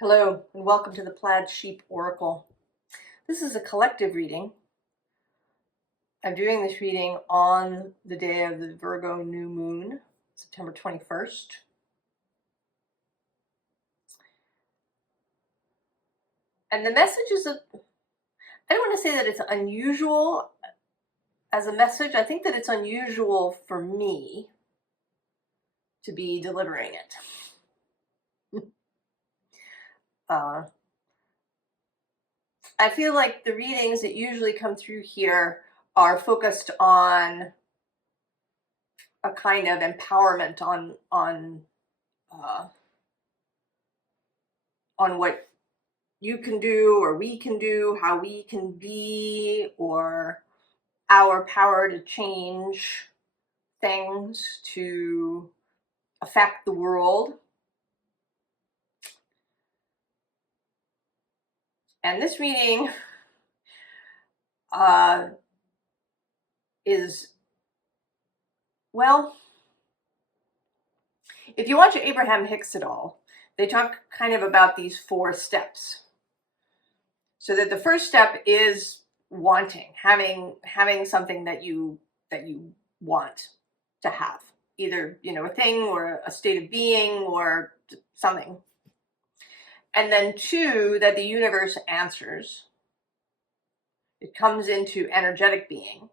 Hello, and welcome to the Plaid Sheep Oracle. This is a collective reading. I'm doing this reading on the day of the Virgo new moon, September 21st. And the message is I don't want to say that it's unusual as a message. I think that it's unusual for me to be delivering it. I feel like the readings that usually come through here are focused on a kind of empowerment on what you can do or we can do, how we can be, or our power to change things, to affect the world. And this reading is, well, if you watch Abraham Hicks at all, they talk kind of about these 4 steps. So that the first step is wanting, having something that you want to have, either a thing or a state of being or something. And then 2, that the universe answers. It comes into energetic being.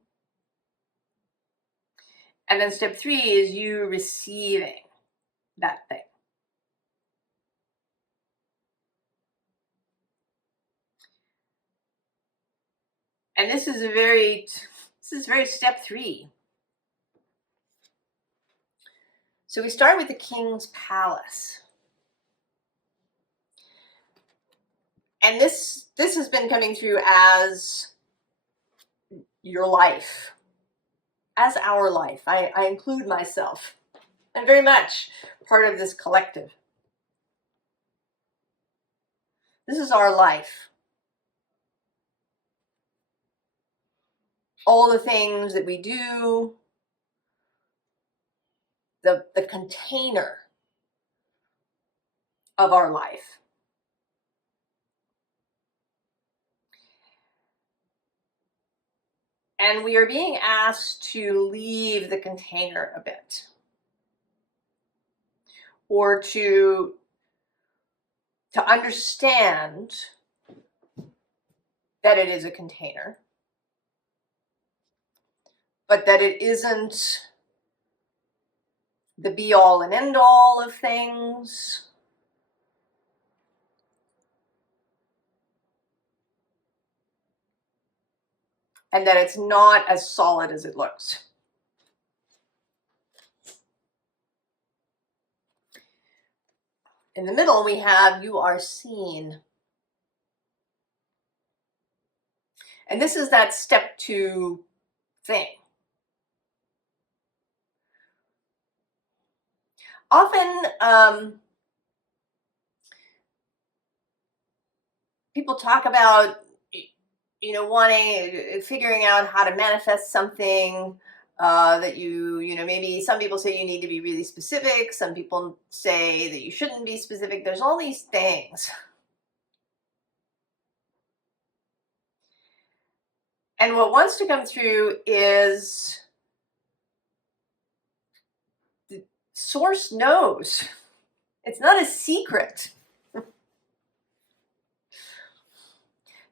And then step 3 is you receiving that thing. And this is very step 3. So we start with the King's Palace. And this has been coming through as your life, as our life. I include myself, and very much part of this collective. This is our life. All the things that we do, the container of our life. And we are being asked to leave the container a bit, or to understand that it is a container, but that it isn't the be-all and end-all of things. And that it's not as solid as it looks. In the middle, we have you are seen. And this is that step 2 thing. Often, people talk about, figuring out how to manifest something that maybe some people say you need to be really specific. Some people say that you shouldn't be specific. There's all these things. And what wants to come through is the source knows. It's not a secret.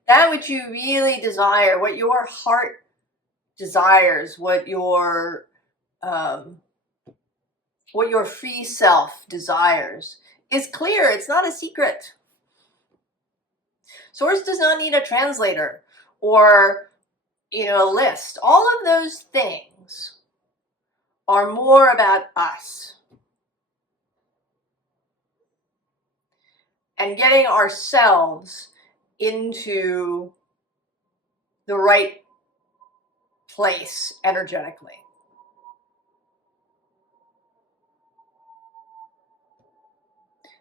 That which you really desire, what your heart desires, what your free self desires is clear. It's not a secret. Source does not need a translator or a list. All of those things are more about us and getting ourselves into the right place energetically.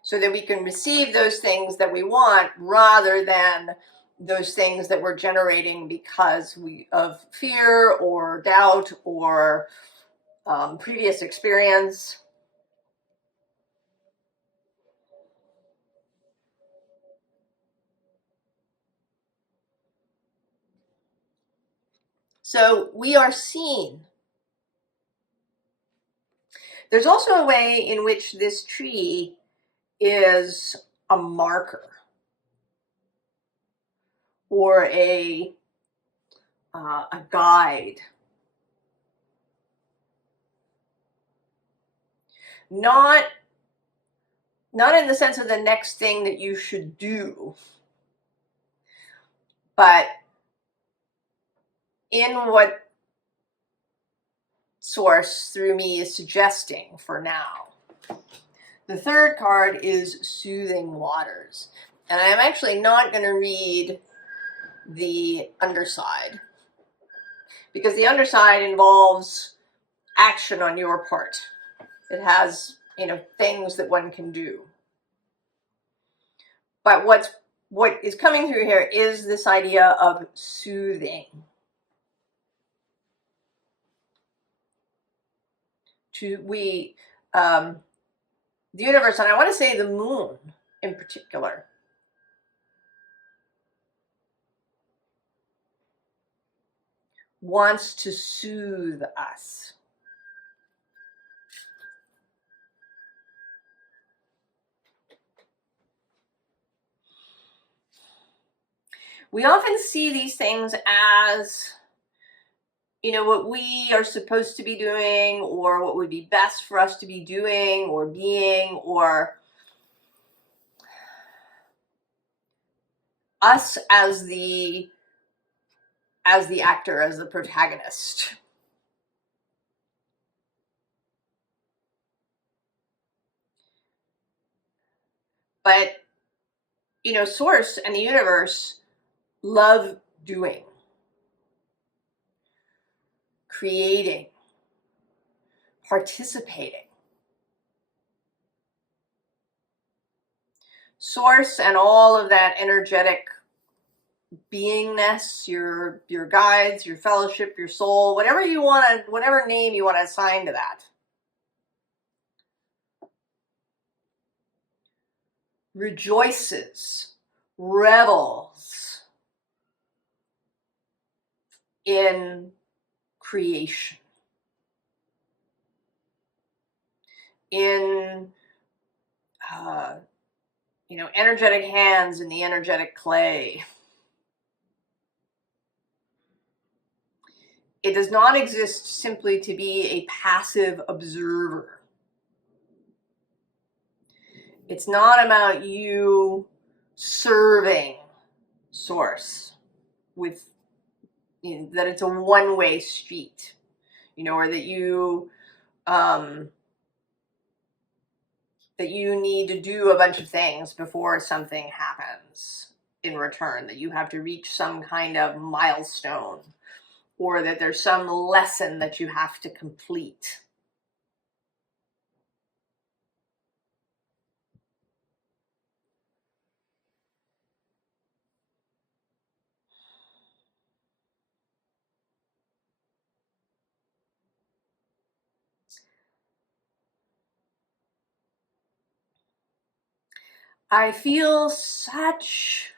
So that we can receive those things that we want rather than those things that we're generating because of fear or doubt or previous experience. So we are seen. There's also a way in which this tree is a marker or a guide. Not in the sense of the next thing that you should do, but in what Source through me is suggesting for now. The third card is Soothing Waters. And I'm actually not going to read the underside, because the underside involves action on your part. It has, things that one can do. But what is coming through here is this idea of soothing. The universe, and I want to say the moon in particular, wants to soothe us. We often see these things as, what we are supposed to be doing, or what would be best for us to be doing or being, or us as the actor, as the protagonist. But, Source and the universe love doing, creating, participating. Source and all of that energetic beingness, your guides, your fellowship, your soul, whatever name you want to assign to that, rejoices, revels in creation, in energetic hands in the energetic clay. It does not exist simply to be a passive observer. It's not about you serving Source with, that it's a one-way street, or that you need to do a bunch of things before something happens in return, that you have to reach some kind of milestone, or that there's some lesson that you have to complete. I feel such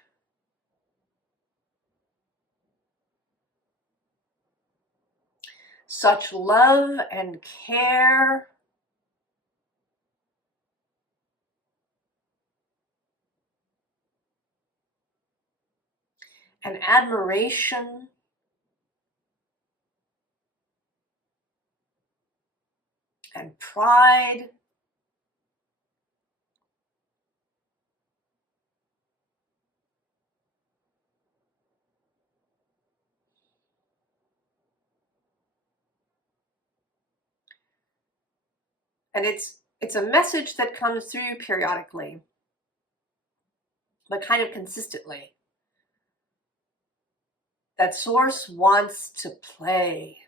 love and care and admiration and pride and it's a message that comes through periodically, but kind of consistently, that Source wants to play.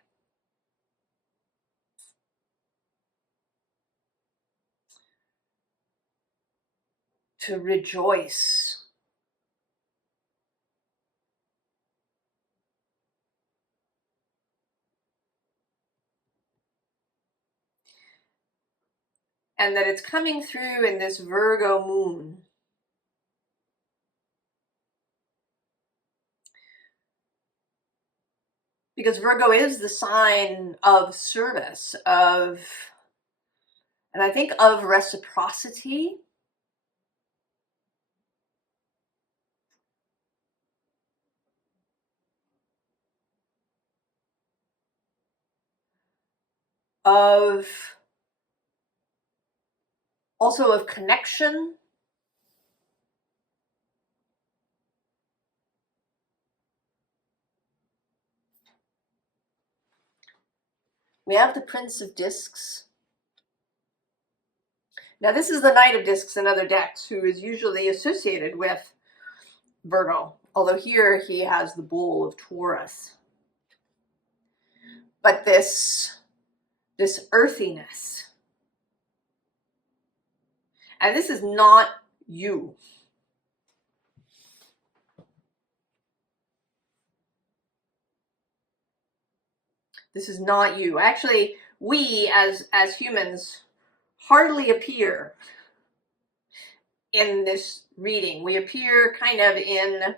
To rejoice. And that it's coming through in this Virgo moon. because Virgo is the sign of service, and I think of reciprocity. Also of connection. We have the Prince of Discs. Now this is the Knight of Discs in other decks, who is usually associated with Virgo, although here he has the Bull of Taurus. But this earthiness, and this is not you. This is not you. Actually, we as humans hardly appear in this reading. We appear kind of in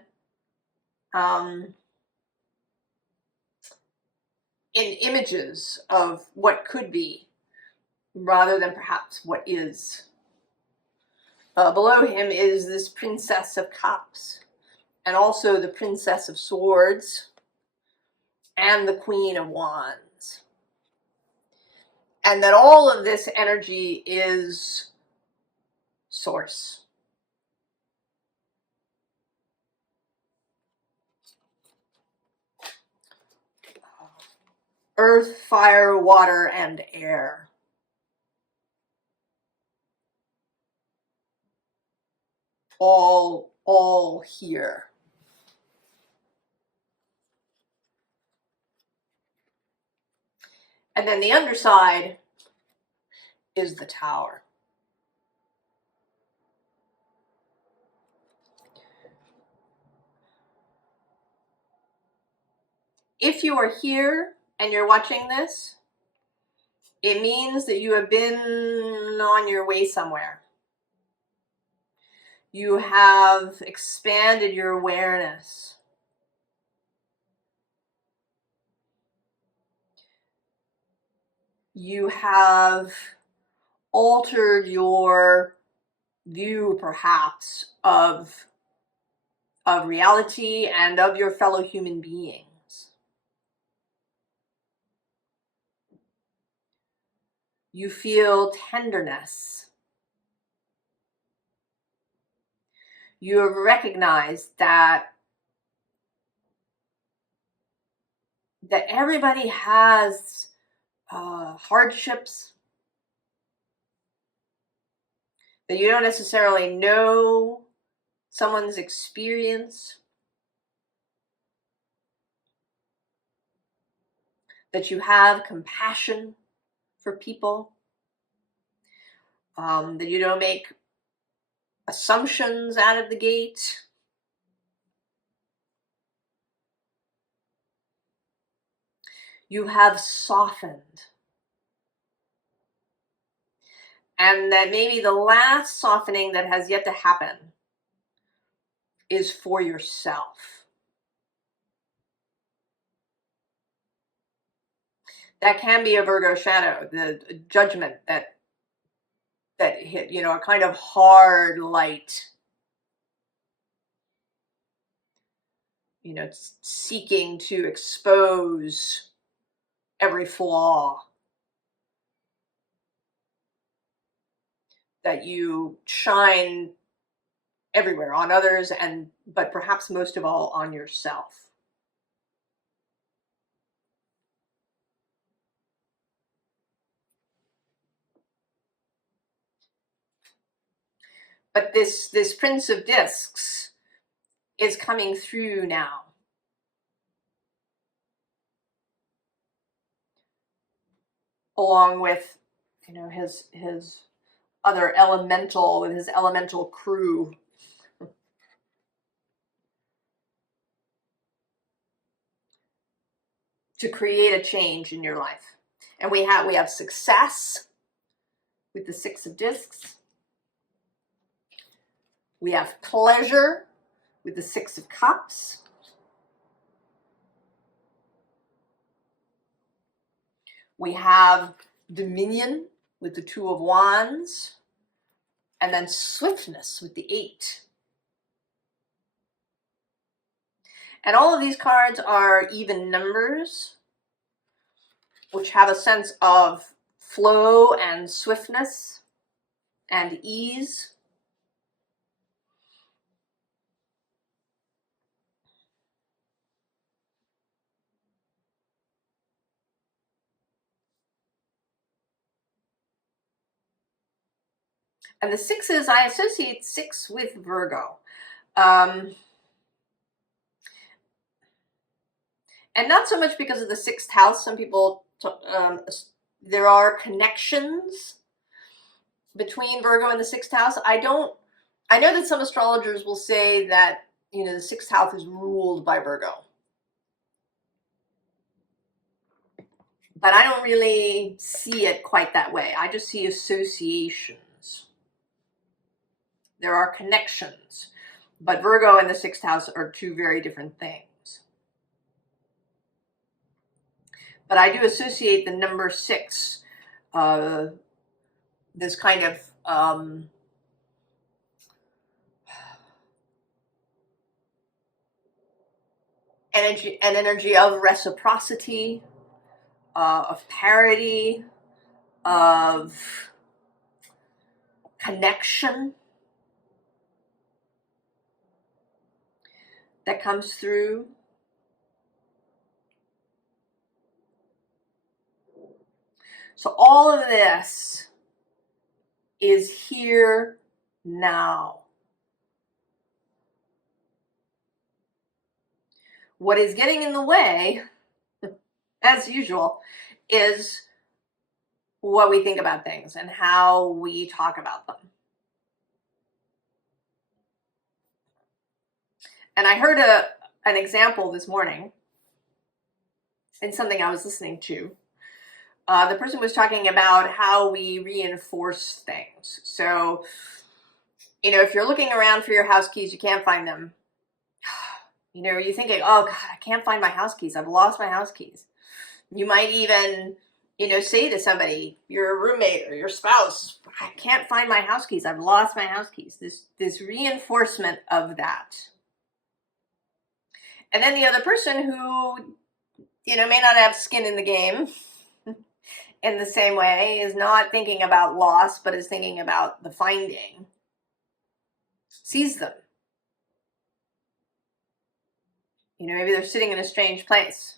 images of what could be, rather than perhaps what is. Below him is this Princess of Cups, and also the Princess of Swords, and the Queen of Wands. And that all of this energy is source. Earth, fire, water, and air. All here. And then the underside is the Tower. If you are here and you're watching this, it means that you have been on your way somewhere. You have expanded your awareness. You have altered your view, perhaps, of reality and of your fellow human beings. You feel tenderness. You have recognized that everybody has hardships, that you don't necessarily know someone's experience, that you have compassion for people, that you don't make assumptions out of the gate. You have softened. And that maybe the last softening that has yet to happen is for yourself. That can be a Virgo shadow, the judgment that hit, a kind of hard light, seeking to expose every flaw that you shine everywhere on others, but perhaps most of all on yourself. But this Prince of Discs is coming through now. Along with, his other elemental, with his elemental crew. To create a change in your life. And we have success with the Six of Discs. We have pleasure with the Six of Cups. We have dominion with the 2 of Wands, and then swiftness with the 8. And all of these cards are even numbers, which have a sense of flow and swiftness and ease. And the 6s, I associate 6 with Virgo. And not so much because of the 6th house. Some people, there are connections between Virgo and the 6th house. I know that some astrologers will say that, you know, the 6th house is ruled by Virgo. But I don't really see it quite that way. I just see associations. There are connections. But Virgo and the 6th house are 2 very different things. But I do associate the number 6, this kind of energy of reciprocity, of parity, of connection that comes through. So all of this is here now. What is getting in the way, as usual, is what we think about things and how we talk about them. And I heard an example this morning in something I was listening to. The person was talking about how we reinforce things. So, you know, if you're looking around for your house keys, you can't find them. You know, you're thinking, oh God, I can't find my house keys. I've lost my house keys. You might even, you know, say to somebody, your roommate or your spouse, I can't find my house keys. I've lost my house keys. This reinforcement of that. And then the other person who, you know, may not have skin in the game in the same way is not thinking about loss, but is thinking about the finding, sees them. You know, maybe they're sitting in a strange place.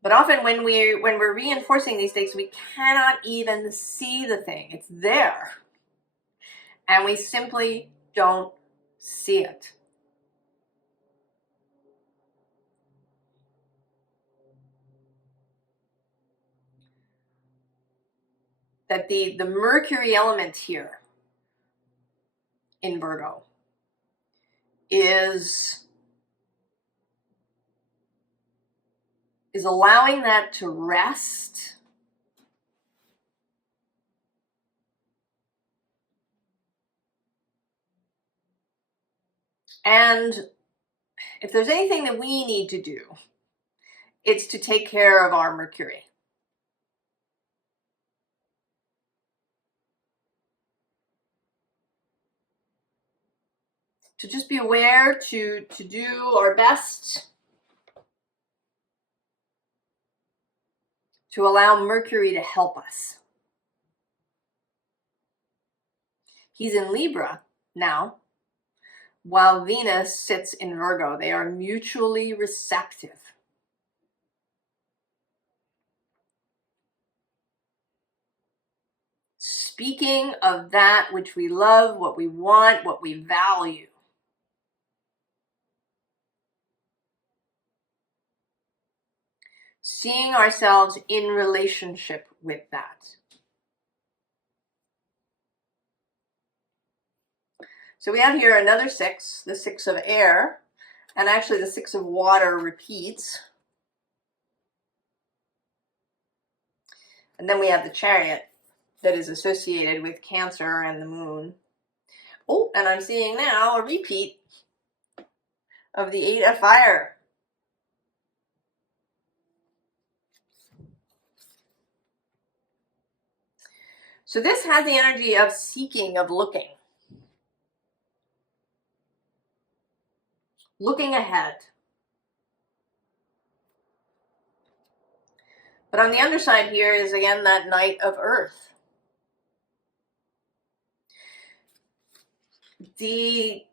But often when we're reinforcing these things, we cannot even see the thing. It's there. And we simply don't see it. That the Mercury element here in Virgo is allowing that to rest and if there's anything that we need to do, it's to take care of our Mercury. To just be aware, to do our best to allow Mercury to help us. He's in Libra now, while Venus sits in Virgo. They are mutually receptive. Speaking of that which we love, what we want, what we value. Seeing ourselves in relationship with that. So we have here another 6, the 6 of air, and actually the 6 of water repeats. And then we have the Chariot that is associated with Cancer and the moon. Oh, and I'm seeing now a repeat of the 8 of fire. So this has the energy of seeking, of looking ahead. But on the underside here is again that Knight of Earth. The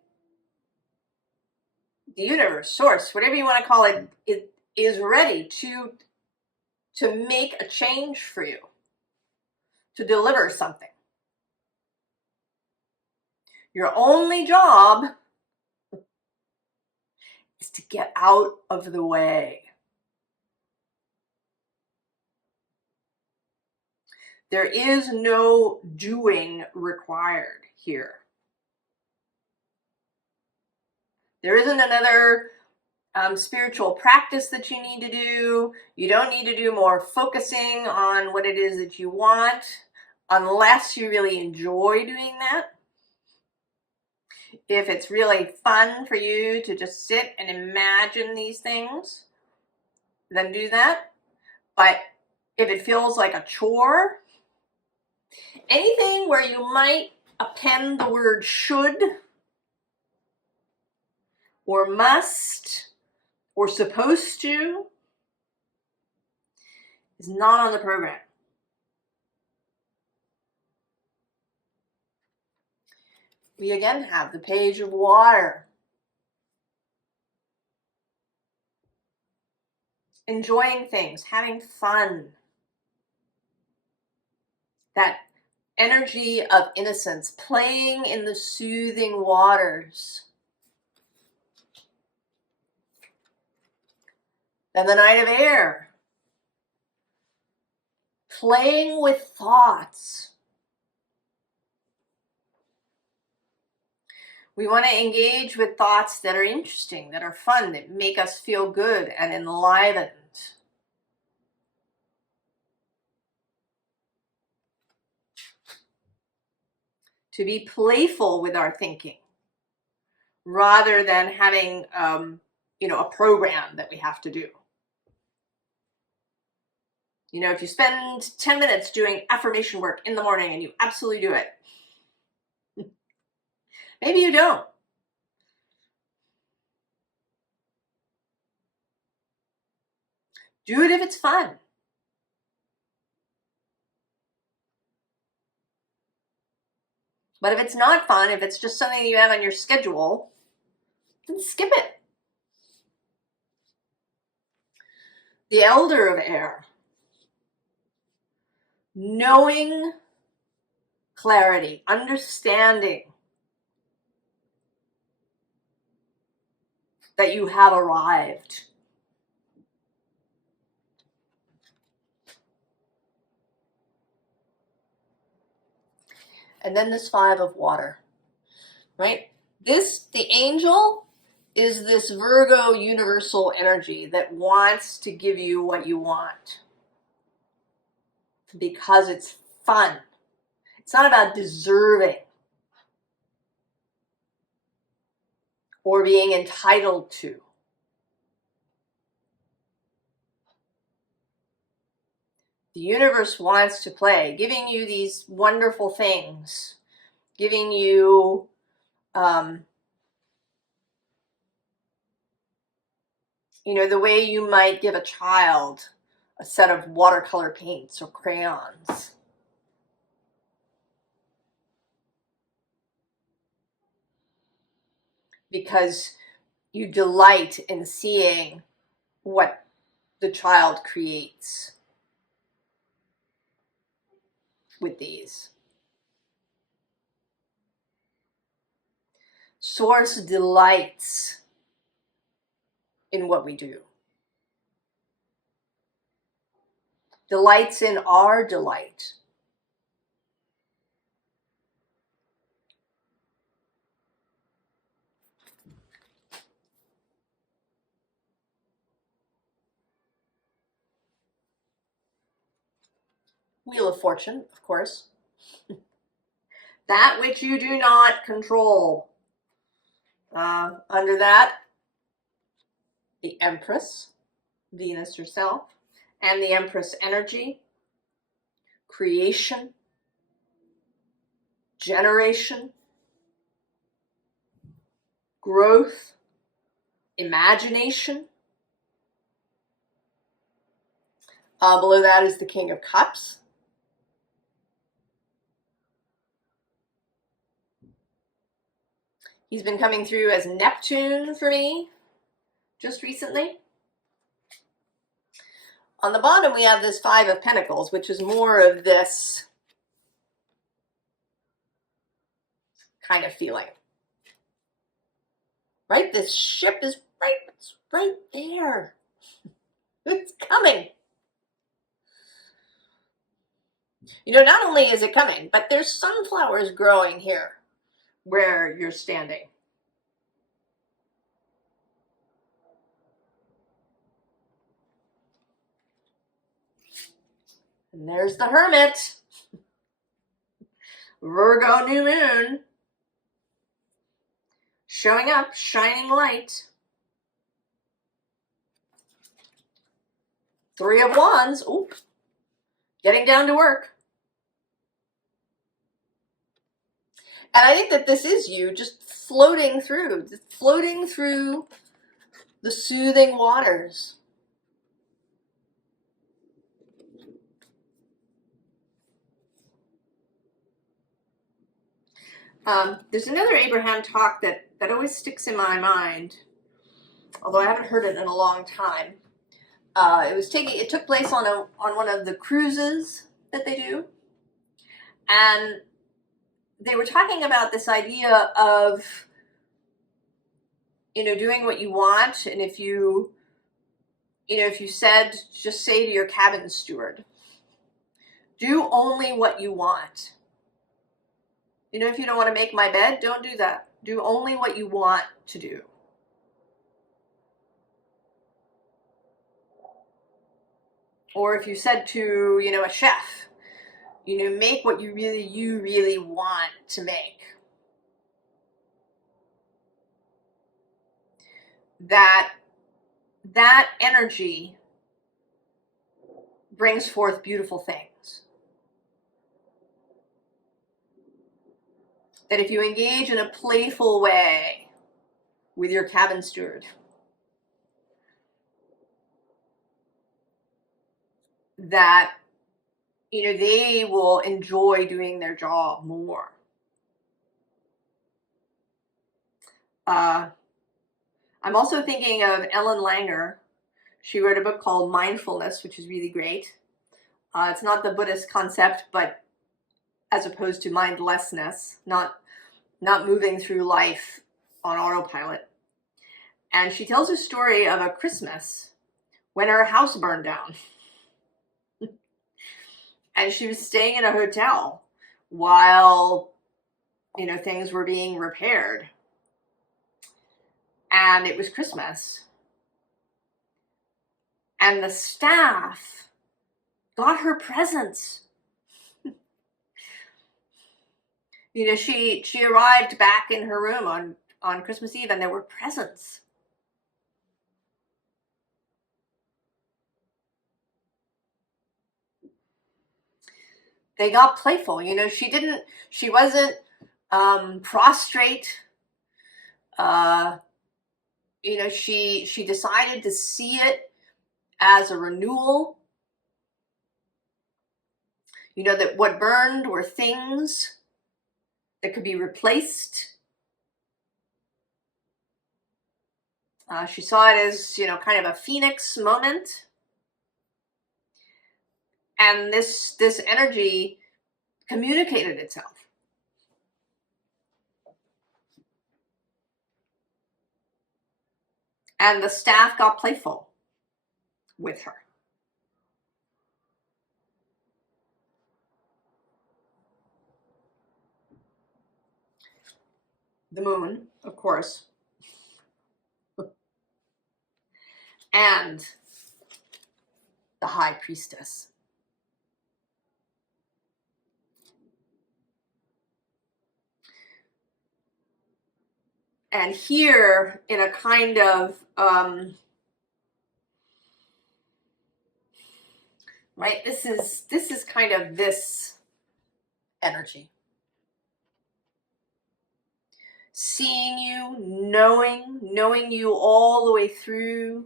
universe, source, whatever you want to call it, it is ready to make a change for you, to deliver something. Your only job is to get out of the way. There is no doing required here. There isn't another spiritual practice that you need to do. You don't need to do more focusing on what it is that you want, unless you really enjoy doing that. If it's really fun for you to just sit and imagine these things, then do that. But if it feels like a chore, anything where you might append the word should or must or supposed to is not on the program. We again have the Page of Water. Enjoying things, having fun. That energy of innocence, playing in the soothing waters. Then the Knight of Air. Playing with thoughts. We want to engage with thoughts that are interesting, that are fun, that make us feel good and enlivened. To be playful with our thinking, rather than having, a program that we have to do. If you spend 10 minutes doing affirmation work in the morning and you absolutely do it, maybe you don't. Do it if it's fun. But if it's not fun, if it's just something you have on your schedule, then skip it. The Elder of Air. Knowing clarity, understanding that you have arrived. And then this Five of Water, right? The angel is this Virgo universal energy that wants to give you what you want because it's fun. It's not about deserving or being entitled to. The universe wants to play, giving you these wonderful things, giving you the way you might give a child a set of watercolor paints or crayons. Because you delight in seeing what the child creates with these. Source delights in what we do. Delights in our delight. Wheel of Fortune, of course. That which you do not control. Under that, the Empress, Venus herself, and the Empress energy, creation, generation, growth, imagination. Below that is the King of Cups. He's been coming through as Neptune for me just recently. On the bottom, we have this Five of Pentacles, which is more of this kind of feeling. Right? This ship is right there. It's coming. You know, not only is it coming, but there's sunflowers growing here where you're standing. And there's the Hermit. Virgo new moon. Showing up, shining light. Three of Wands. Oop. Getting down to work. And I think that this is you just floating through the soothing waters. There's another Abraham talk that always sticks in my mind, although I haven't heard it in a long time. It took place on one of the cruises that they do, and they were talking about this idea of, you know, doing what you want, and if you said, just say to your cabin steward, do only what you want. You know, if you don't want to make my bed, don't do that. Do only what you want to do. Or if you said to, you know, a chef, you know, make what you really want to make. That energy brings forth beautiful things. That if you engage in a playful way with your cabin steward, that, you know, they will enjoy doing their job more. I'm also thinking of Ellen Langer. She wrote a book called Mindfulness, which is really great. It's not the Buddhist concept, but as opposed to mindlessness, not moving through life on autopilot. And she tells a story of a Christmas when her house burned down. And she was staying in a hotel while, you know, things were being repaired. And it was Christmas. And the staff got her presents. You know, she arrived back in her room on Christmas Eve, and there were presents. They got playful. You know, she wasn't prostrate. You know, she decided to see it as a renewal. You know, that what burned were things that could be replaced. She saw it as, you know, kind of a phoenix moment. And this energy communicated itself. And the staff got playful with her. The moon, of course. And the high priestess. And here, in a kind of, right, this is kind of this energy. seeing you, knowing you all the way through.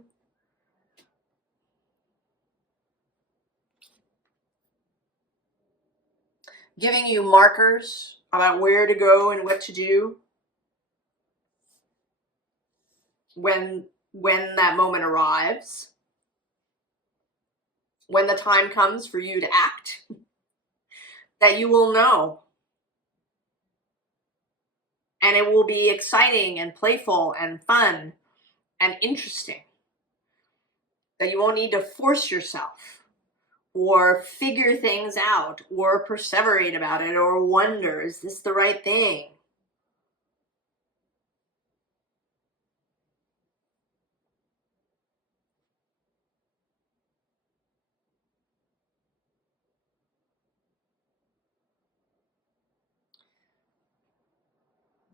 Giving you markers about where to go and what to do when that moment arrives, when the time comes for you to act, that you will know. And it will be exciting and playful and fun and interesting. That you won't need to force yourself or figure things out or perseverate about it or wonder, is this the right thing?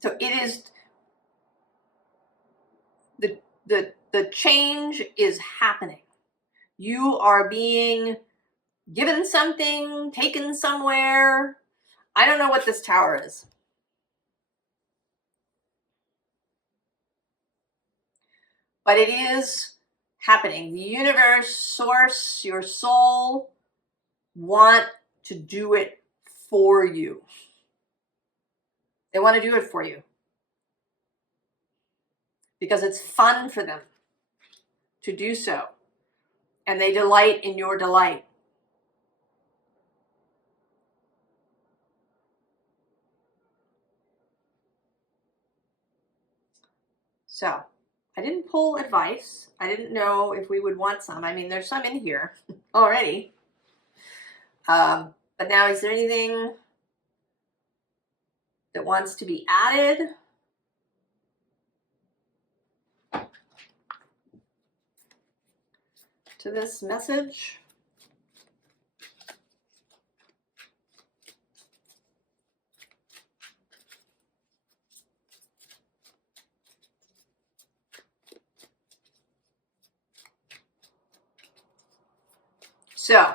So it is, the change is happening. You are being given something, taken somewhere. I don't know what this tower is. But it is happening. The universe, source, your soul want to do it for you. They want to do it for you. Because it's fun for them to do so. And they delight in your delight. So, I didn't pull advice. I didn't know if we would want some. I mean, there's some in here already. But now, is there anything that wants to be added? To this message? So,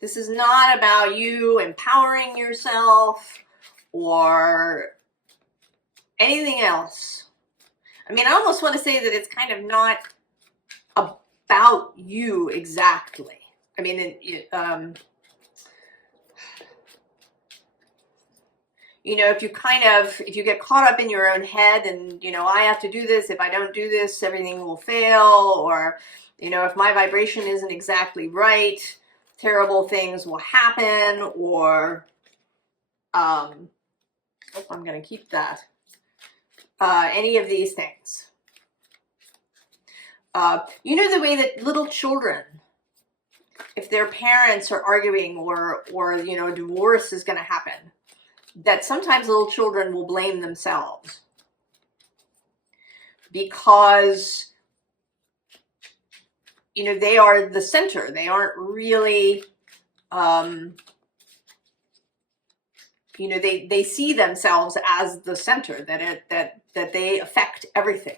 this is not about you empowering yourself or anything else. I mean, I almost want to say that it's kind of not about you exactly. I mean, you know, if you get caught up in your own head and, you know, I have to do this, if I don't do this, everything will fail, or, you know, if my vibration isn't exactly right, terrible things will happen, or, I'm going to keep that. Any of these things. You know, the way that little children, if their parents are arguing or you know, divorce is going to happen, that sometimes little children will blame themselves because, you know, they are the center. They aren't really, you know, they see themselves as the center, that they affect everything.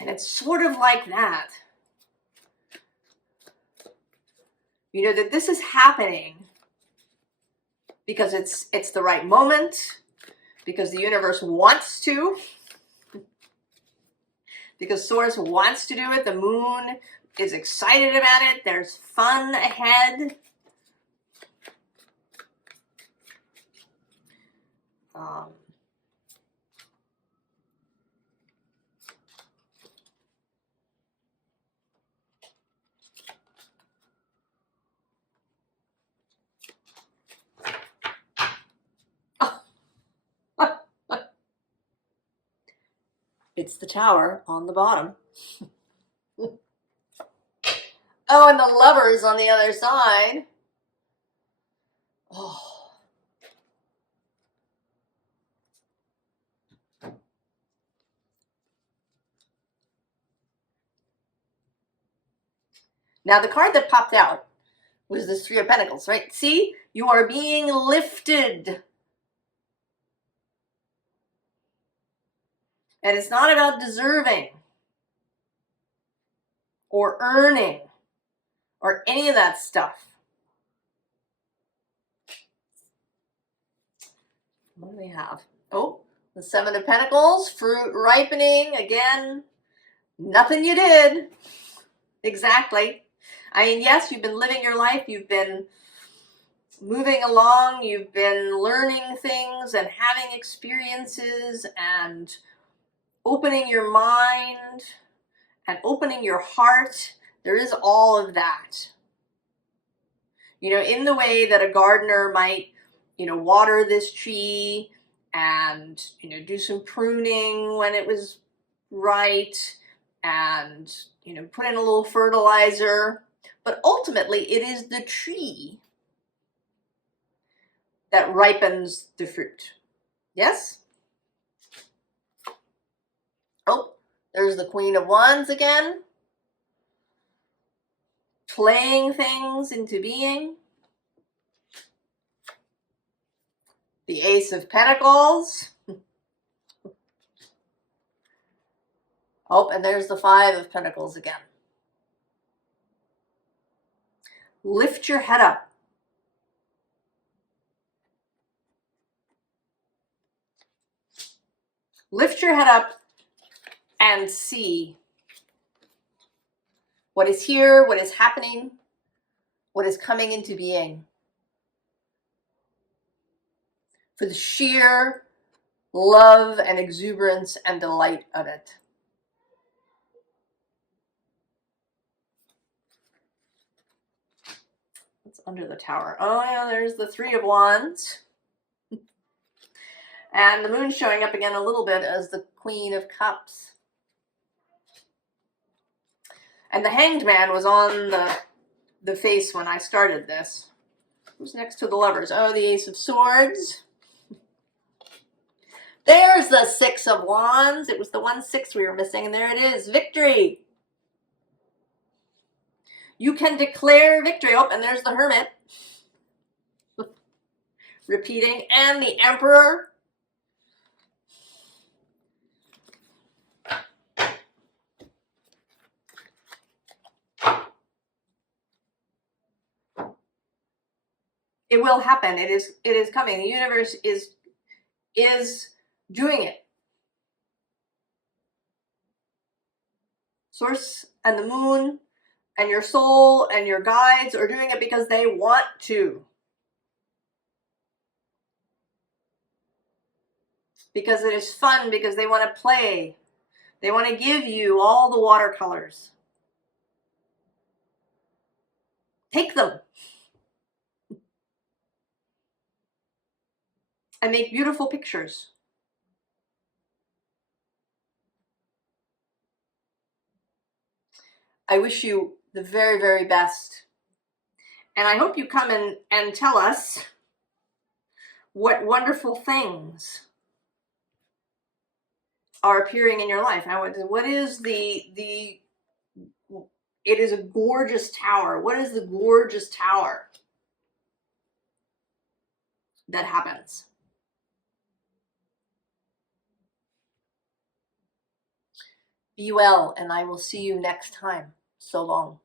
And it's sort of like that. You know, that this is happening because it's the right moment, because the universe wants to, because Source wants to do it. The moon is excited about it. There's fun ahead. It's the tower on the bottom. Oh, and the Lovers on the other side. Oh. Now, the card that popped out was this Three of Pentacles, right? See, you are being lifted. And it's not about deserving or earning or any of that stuff. What do we have? Oh, the Seven of Pentacles, fruit ripening. Again, nothing you did. Exactly. I mean, yes, you've been living your life. You've been moving along. You've been learning things and having experiences and opening your mind and opening your heart. There is all of that. You know, in the way that a gardener might, you know, water this tree and, you know, do some pruning when it was right and, you know, put in a little fertilizer. But ultimately, it is the tree that ripens the fruit. Yes? Oh, there's the Queen of Wands again. Playing things into being. The Ace of Pentacles. Oh, and there's the Five of Pentacles again. Lift your head up. Lift your head up and see what is here, what is happening, what is coming into being. For the sheer love and exuberance and delight of it. What's under the tower? Oh yeah, there's the Three of Wands. And the moon showing up again a little bit as the Queen of Cups. And the Hanged Man was on the face when I started this. Who's next to the Lovers? Oh, the Ace of Swords. There's the Six of Wands. It was the 1-6 we were missing, and there it is. Victory. You can declare victory. Oh, and there's the Hermit. Repeating. And the Emperor. It will happen. It is coming. The universe is doing it. Source and the moon and your soul and your guides are doing it because they want to. Because it is fun, because they want to play. They want to give you all the watercolors. Take them. And make beautiful pictures. I wish you the very, very best. And I hope you come and tell us what wonderful things are appearing in your life. What is it is a gorgeous tower. What is the gorgeous tower that happens? Be well, and I will see you next time. So long.